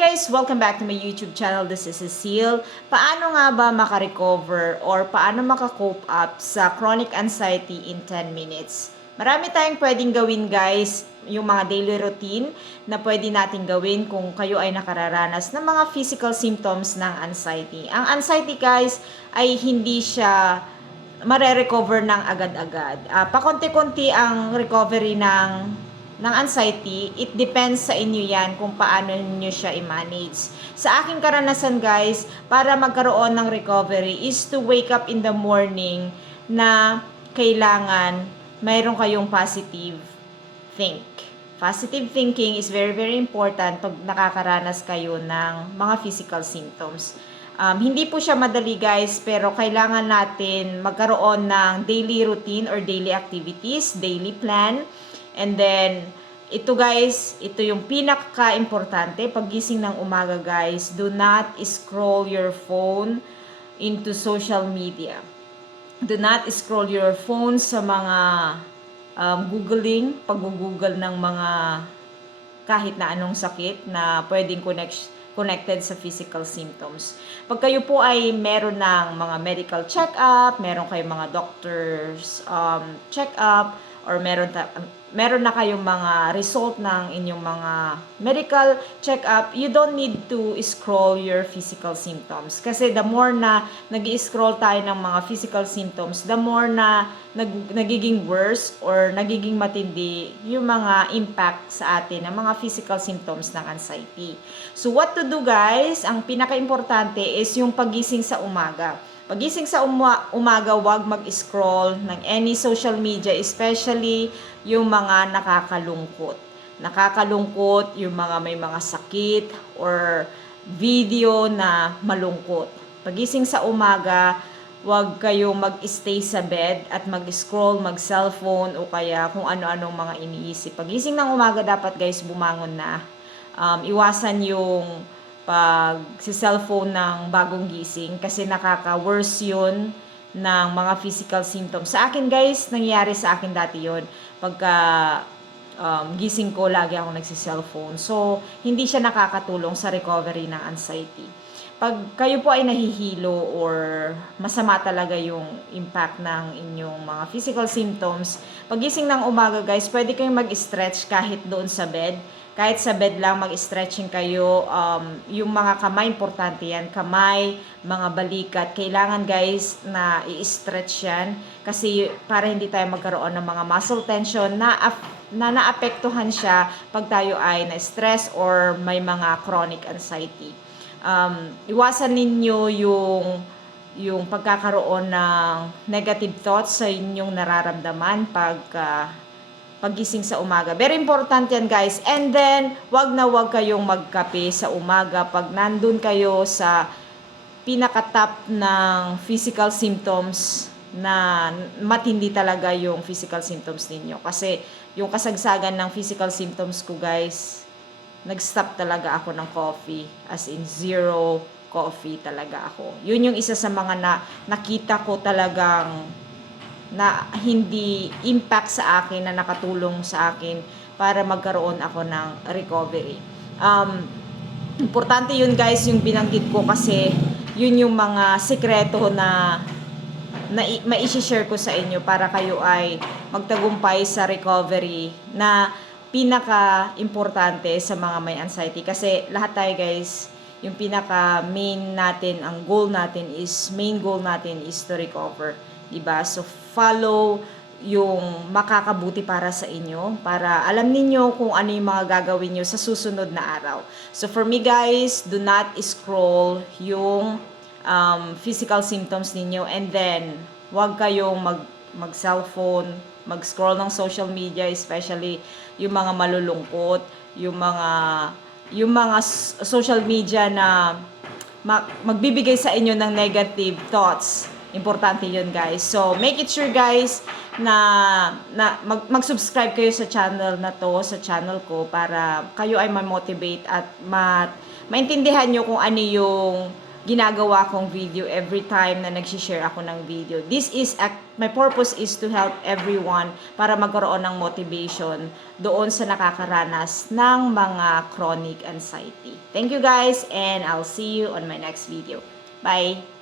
guys! Welcome back to my YouTube channel. This is Cecile. Paano nga ba makarecover or paano makakope up sa chronic anxiety in 10 minutes? Marami tayong pwedeng gawin guys, yung mga daily routine na pwede natin gawin kung kayo ay nakararanas ng mga physical symptoms ng anxiety. Ang anxiety guys ay hindi siya mare-recover ng agad-agad. Pakonti-konti ang recovery ng anxiety. It depends sa inyo yan kung paano niyo siya i-manage. Sa aking karanasan guys, para magkaroon ng recovery is to wake up in the morning na kailangan mayroon kayong positive think. Positive thinking is very very important pag nakakaranas kayo ng mga physical symptoms. Hindi po siya madali guys, pero kailangan natin magkaroon ng daily routine or daily activities, daily plan. And then, ito guys, ito yung pinaka-importante. Paggising ng umaga guys, do not scroll your phone into social media. Do not scroll your phone sa mga pag-google ng mga kahit na anong sakit na pwedeng connected sa physical symptoms. Pag kayo po ay meron ng mga medical check-up, meron kayong mga doctor's check-up, or meron na kayong mga result ng inyong mga medical check-up, you don't need to scroll your physical symptoms. Kasi the more na nag-i-scroll tayo ng mga physical symptoms, the more na nagiging worse or nagiging matindi yung mga impact sa atin ng mga physical symptoms ng anxiety. So what to do guys? Ang pinaka-importante is yung pagising sa umaga. Pagising sa umaga, wag mag-scroll ng any social media, especially yung mga nakakalungkot. Nakakalungkot, yung mga may mga sakit or video na malungkot. Pagising sa umaga, wag kayong mag-stay sa bed at mag-scroll, mag-cellphone o kaya kung ano-anong mga iniisip. Pagising ng umaga, dapat guys bumangon na. Iwasan yung si cellphone ng bagong gising kasi nakaka-worse yun ng mga physical symptoms. Sa akin guys, nangyari sa akin dati yun. Pagka gising ko, lagi ako nagsi-cellphone. So, hindi siya nakakatulong sa recovery ng anxiety. Pag kayo po ay nahihilo or masama talaga yung impact ng inyong mga physical symptoms, pagising ng umaga guys, pwede kayong mag-stretch kahit doon sa bed. Kahit sa bed lang, mag-stretching kayo. Yung mga kamay, importante yan. Kamay, mga balikat. Kailangan guys na i-stretch yan. Kasi para hindi tayo magkaroon ng mga muscle tension na naapektuhan siya pag tayo ay na-stress or may mga chronic anxiety. Iwasan ninyo yung pagkakaroon ng negative thoughts sa inyong nararamdaman paggising sa umaga. Very important yan guys. And then, wag kayong magkape sa umaga pag nandun kayo sa pinaka-top ng physical symptoms na matindi talaga yung physical symptoms ninyo. Kasi yung kasagsagan ng physical symptoms ko guys, nag-stop talaga ako ng coffee. As in, zero coffee talaga ako. Yun yung isa sa mga nakita ko talagang na hindi impact sa akin, na nakatulong sa akin para magkaroon ako ng recovery. Importante yun guys, yung binanggit ko kasi yun yung mga sikreto na mai-share ko sa inyo para kayo ay magtagumpay sa recovery na pinaka-importante sa mga may anxiety. Kasi lahat tayo guys, yung pinaka-main natin, ang main goal natin is to recover. Diba? So, follow yung makakabuti para sa inyo, para alam ninyo kung ano yung mga gagawin nyo sa susunod na araw. So, for me guys, do not scroll yung physical symptoms ninyo, and then, wag kayong mag-cellphone, mag-scroll ng social media, especially yung mga malulungkot, yung mga social media na magbibigay sa inyo ng negative thoughts. Importante yun guys. So, make it sure guys na mag-subscribe kayo sa channel na to, sa channel ko, para kayo ay ma-motivate at maintindihan nyo kung ano yung ginagawa kong video every time na nagsishare ako ng video. My purpose is to help everyone para magkaroon ng motivation doon sa nakakaranas ng mga chronic anxiety. Thank you guys, and I'll see you on my next video. Bye!